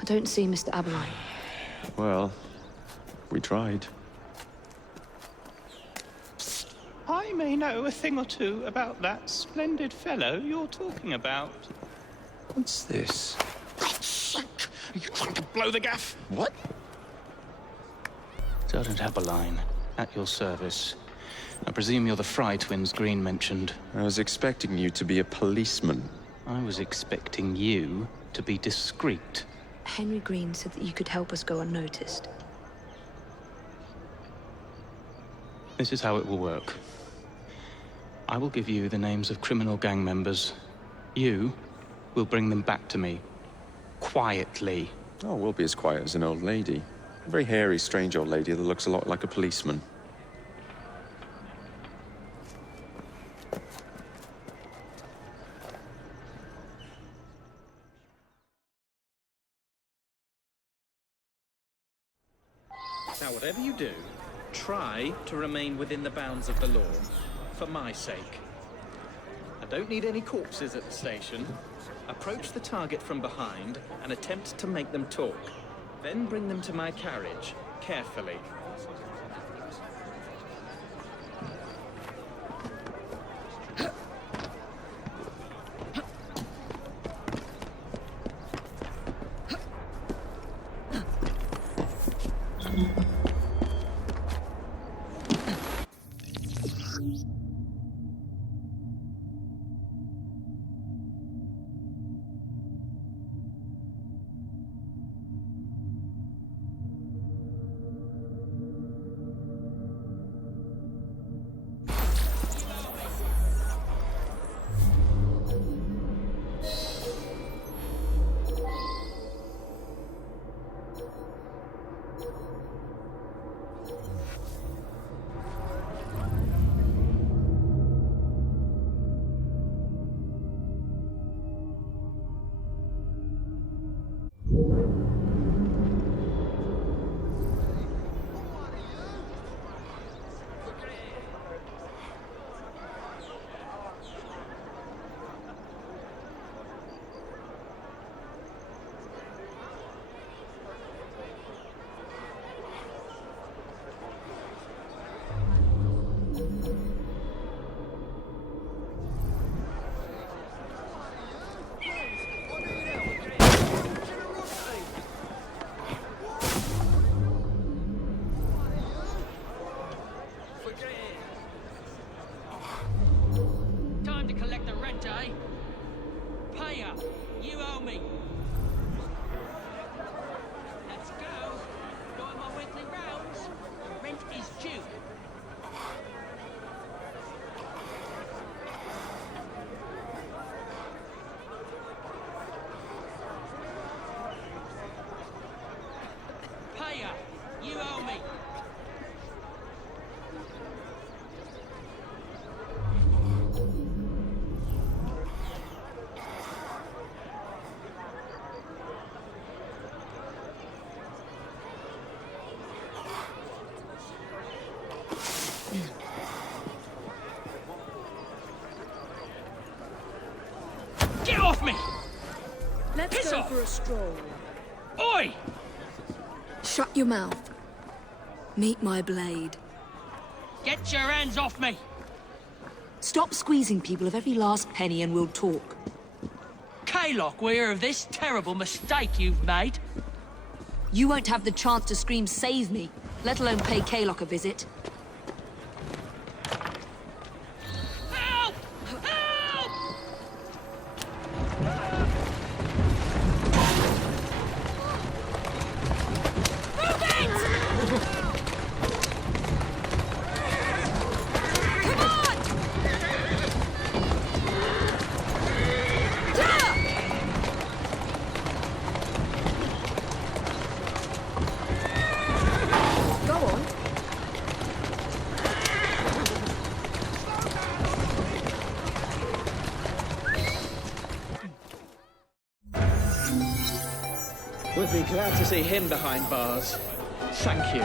I don't see Mr. Aberline. Well, we tried. I may know a thing or two about that splendid fellow you're talking about. What's this? God's sake! Are you trying to blow the gaff? What? Sergeant Aberline, at your service. I presume you're the Fry twins Green mentioned. I was expecting you to be a policeman. I was expecting you to be discreet. Henry Green said that you could help us go unnoticed. This is how it will work. I will give you the names of criminal gang members. You will bring them back to me. Quietly. Oh, we'll be as quiet as an old lady. A very hairy, strange old lady that looks a lot like a policeman. Now, whatever you do, try to remain within the bounds of the law, for my sake. I don't need any corpses at the station. Approach the target from behind and attempt to make them talk. Then bring them to my carriage, carefully. Get off me! Let's Piss go off! for a stroll. Oi! Shut your mouth. Meet my blade. Get your hands off me! Stop squeezing people of every last penny and we'll talk. Kaylock will hear of this terrible mistake you've made. You won't have the chance to scream save me, let alone pay Kaylock a visit. Help! Help! Move it! Come on! Go on. We'd be glad to see him behind bars. Thank you.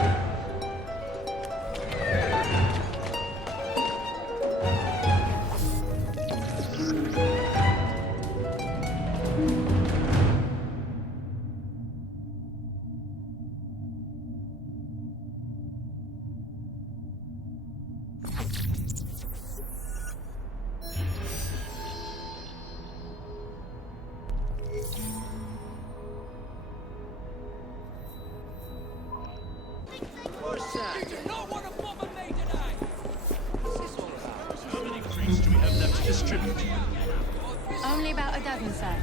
Only about a dozen, sir.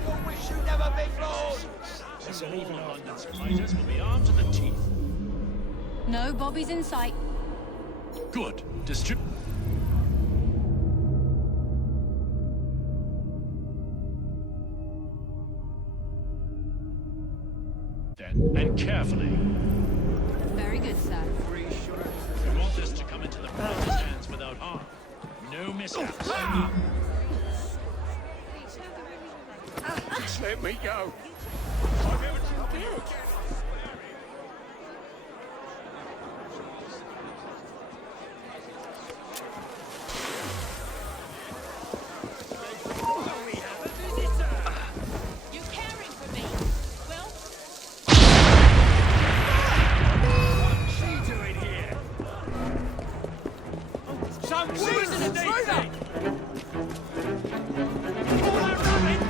Fighters will be armed to the teeth. No bobbies in sight. Good. Then, and carefully. Very good, sir. We want this to come into the fighters' hands without harm. No mishaps. Just let me go. You caring for me? Well, What's she doing here? Some reason intruder! All that running!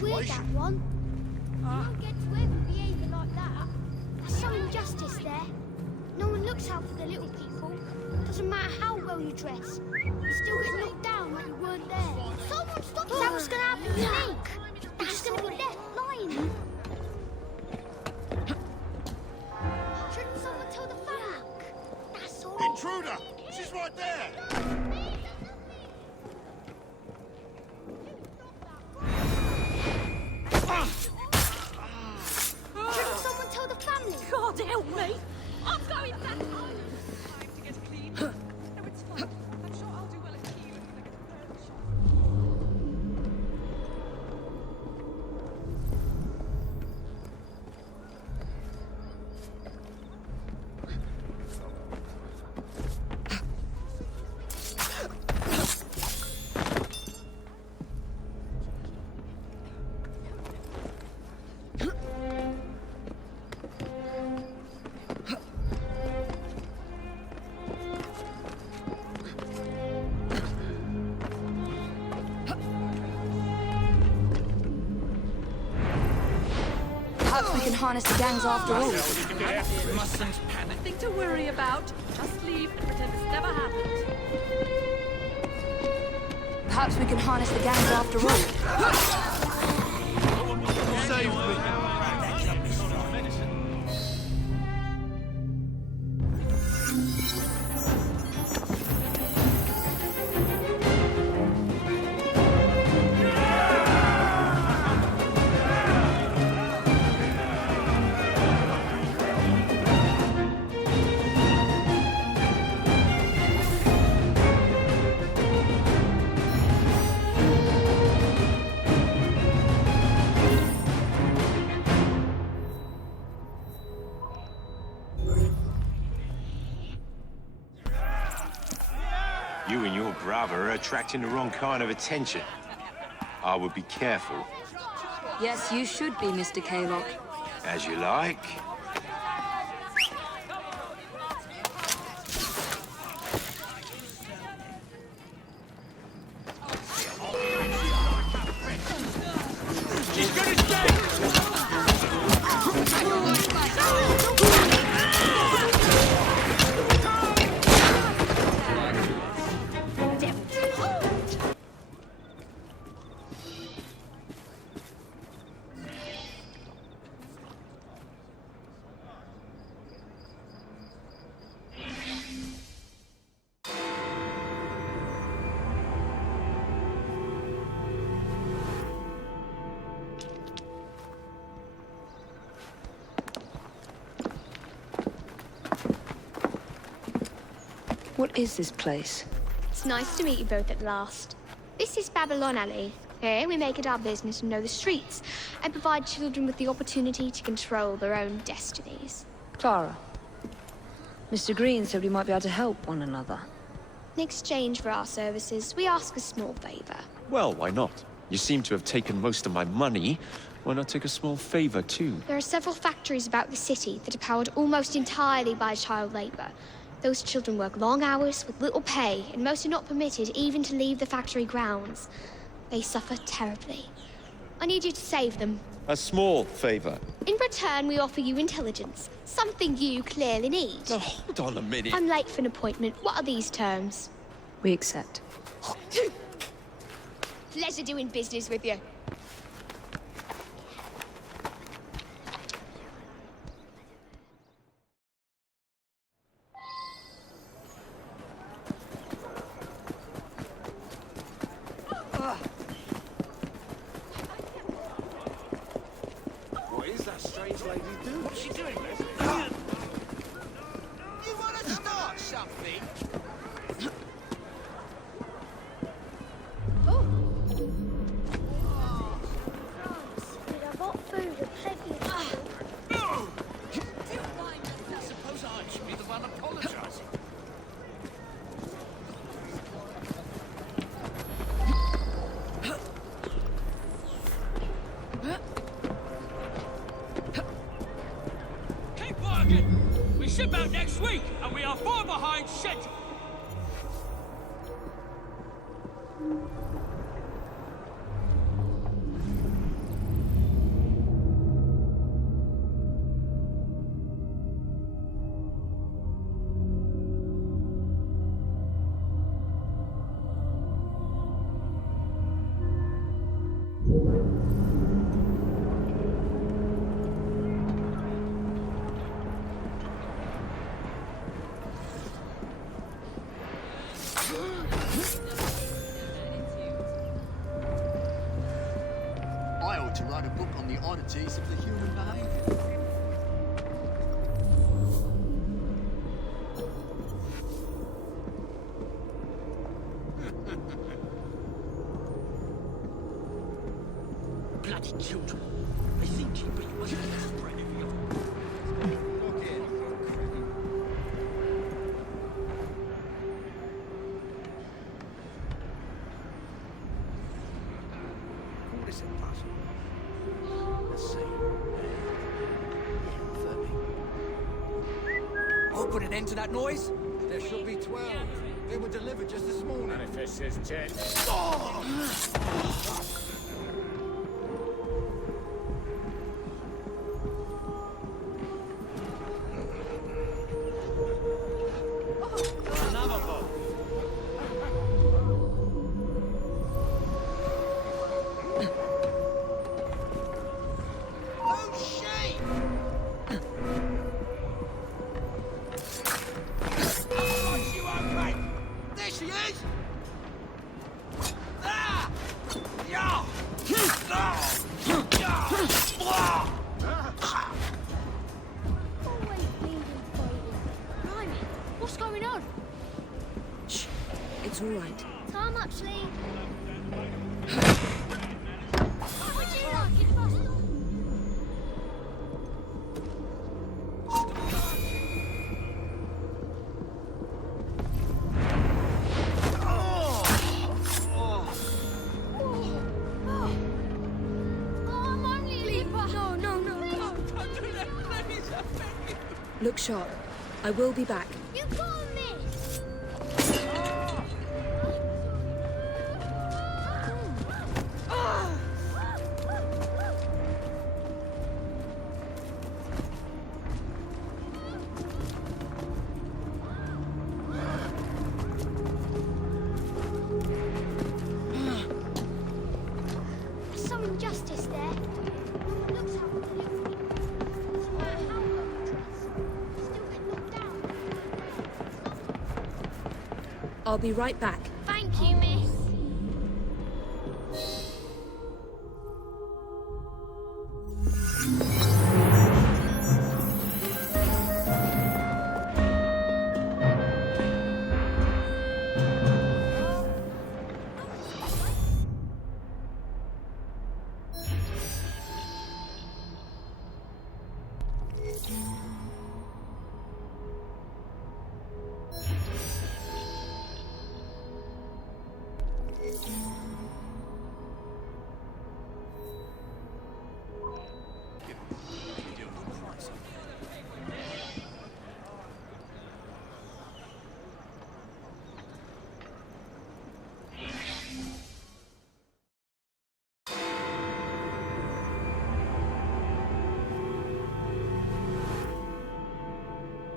Weird, that one. You don't get to ever behaving like that. There's some injustice there. No one looks out for the little people. Doesn't matter how well you dress. You still get knocked down like you weren't there. Someone stop! Is that what's going to happen to me? I'm just going to be left lying. Shouldn't someone tell the family? That's all. Intruder! She's right there! Shouldn't someone tell the family? God help me! I'm going back home! Time to get clean. No, it's fine. I'm sure I'll do well at Kiev if I get can harness the gangs after all. Mustn't panic. Nothing to worry about. Just leave and pretend this never happened. Perhaps we can harness the gangs after all. Save me. You and your brother are attracting the wrong kind of attention. I would be careful. Yes, you should be, Mr. Kaylock. As you like. She's gonna stay! What is this place? It's nice to meet you both at last. This is Babylon Alley. Here we make it our business to know the streets and provide children with the opportunity to control their own destinies. Clara. Mr. Green said we might be able to help one another. In exchange for our services, we ask a small favor. Well, why not? You seem to have taken most of my money. Why not take a small favor, too? There are several factories about the city that are powered almost entirely by child labor. Those children work long hours with little pay, and most are not permitted even to leave the factory grounds. They suffer terribly. I need you to save them. A small favor. In return, we offer you intelligence, something you clearly need. Now, hold on a minute. I'm late for an appointment. What are these terms? We accept. Pleasure doing business with you. What is that strange lady doing? What's she doing, Liz? You want to start something? I've got food and plenty of Suppose I should be the one apologising. Keep working! We ship out next week, and we are far behind schedule. I ought to write a book on the oddities of the human behaviour. Bloody children. They seem cheap, but you must be desperate if you're... Look here. What is it, puzzle? Let's see. Put an end to that noise? There should be 12. They were delivered just this morning. Manifest says 10. It's all right. So much, Lee. What would you like in Boston? Look sharp. I will be back. You got miss. There's some injustice there. No one looks out for the little people. Doesn't matter how well you dress. You still get knocked down. I'll be right back. Thank you, miss.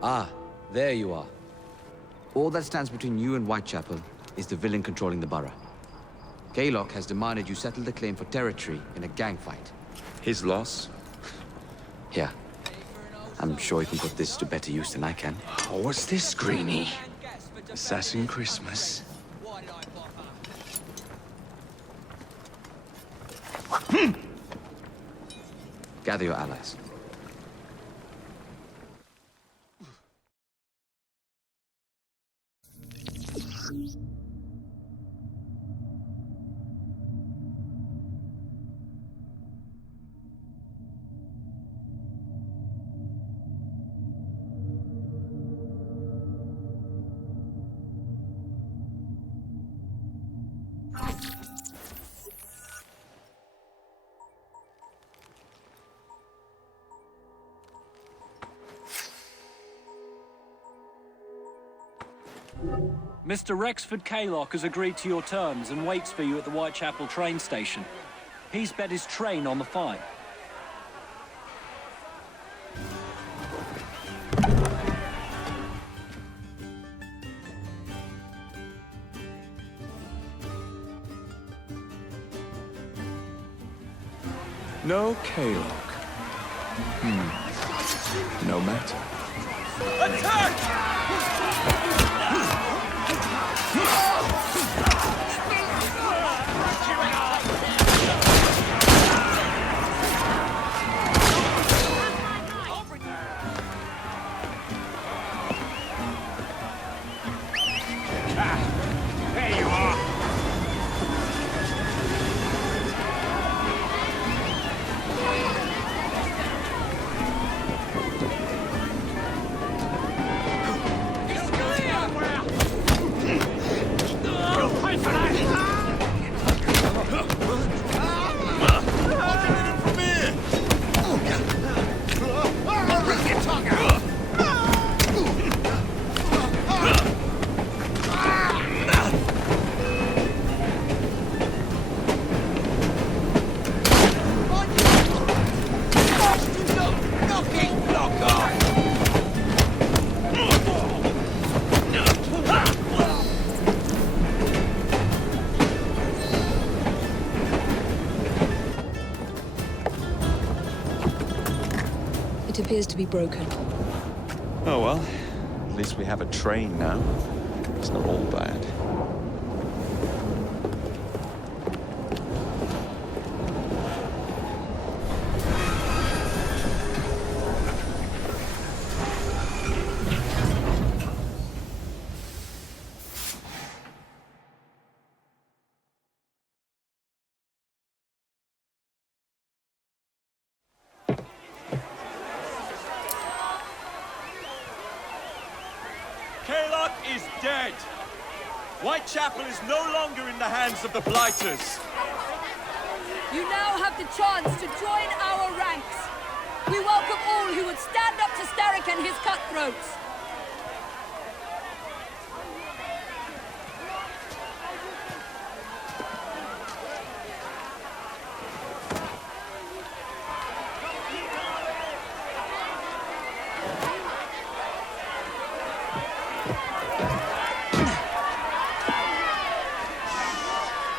Ah, there you are. All that stands between you and Whitechapel is the villain controlling the borough. Kaylock has demanded you settle the claim for territory in a gang fight. His loss? Yeah. I'm sure he can put this to better use than I can. Oh, what's this, Greenie? Assassin Christmas. Gather your allies. Mr. Rexford Kaylock has agreed to your terms and waits for you at the Whitechapel train station. He's bet his train on the fight. No Kaylock. No matter. Attack! There you are. It appears to be broken. Oh well, at least we have a train now. It's not all bad. Whitechapel is no longer in the hands of the Blighters. You now have the chance to join our ranks. We welcome all who would stand up to Starrick and his cutthroats.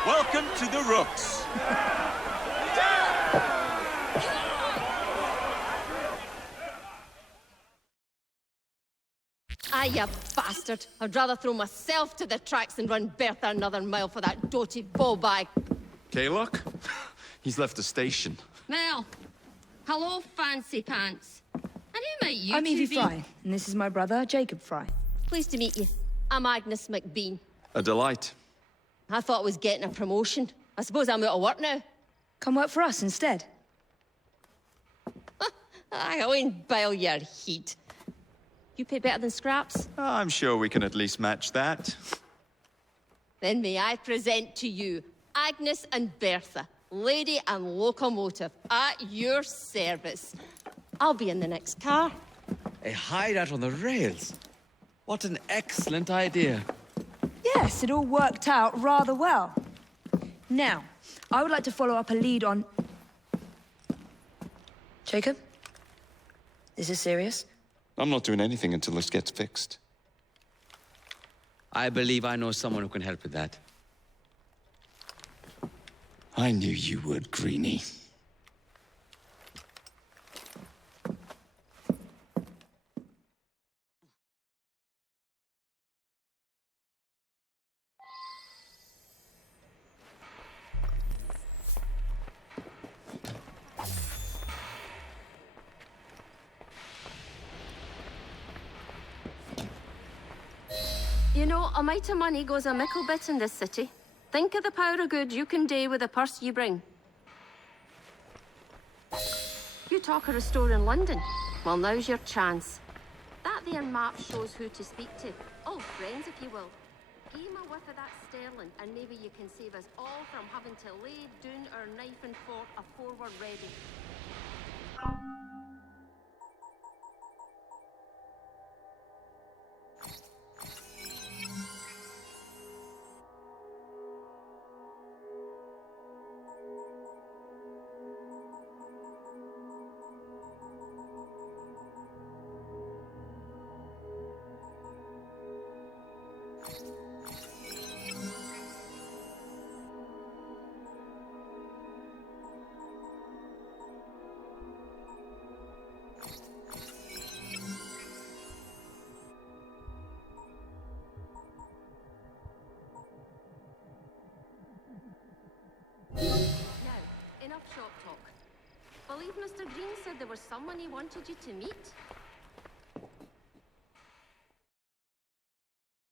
Welcome to the Rooks. Ah, you bastard. I'd rather throw myself to the tracks than run Bertha another mile for that doty ballbag. Kaylock? He's left the station. Mel. Hello, fancy pants. And who might you I'm two Evie be? Fry, and this is my brother, Jacob Fry. Pleased to meet you. I'm Agnes McBean. A delight. I thought I was getting a promotion. I suppose I'm out of work now. Come work for us instead. I go and bile your heat. You pay better than scraps? I'm sure we can at least match that. Then may I present to you Agnes and Bertha, lady and locomotive, at your service. I'll be in the next car. A hideout on the rails. What an excellent idea. Yes, it all worked out rather well. Now, I would like to follow up a lead on... Jacob? Is this serious? I'm not doing anything until this gets fixed. I believe I know someone who can help with that. I knew you would, Greenie. You know, a mite of money goes a mickle bit in this city. Think of the power of good you can do with the purse you bring. You talk of a store in London. Well, now's your chance. That there map shows who to speak to. All friends, if you will. Give him a whiff of that sterling, and maybe you can save us all from having to lay down our knife and fork afore we're ready. Now, enough shop talk. Believe Mr. Green said there was someone he wanted you to meet?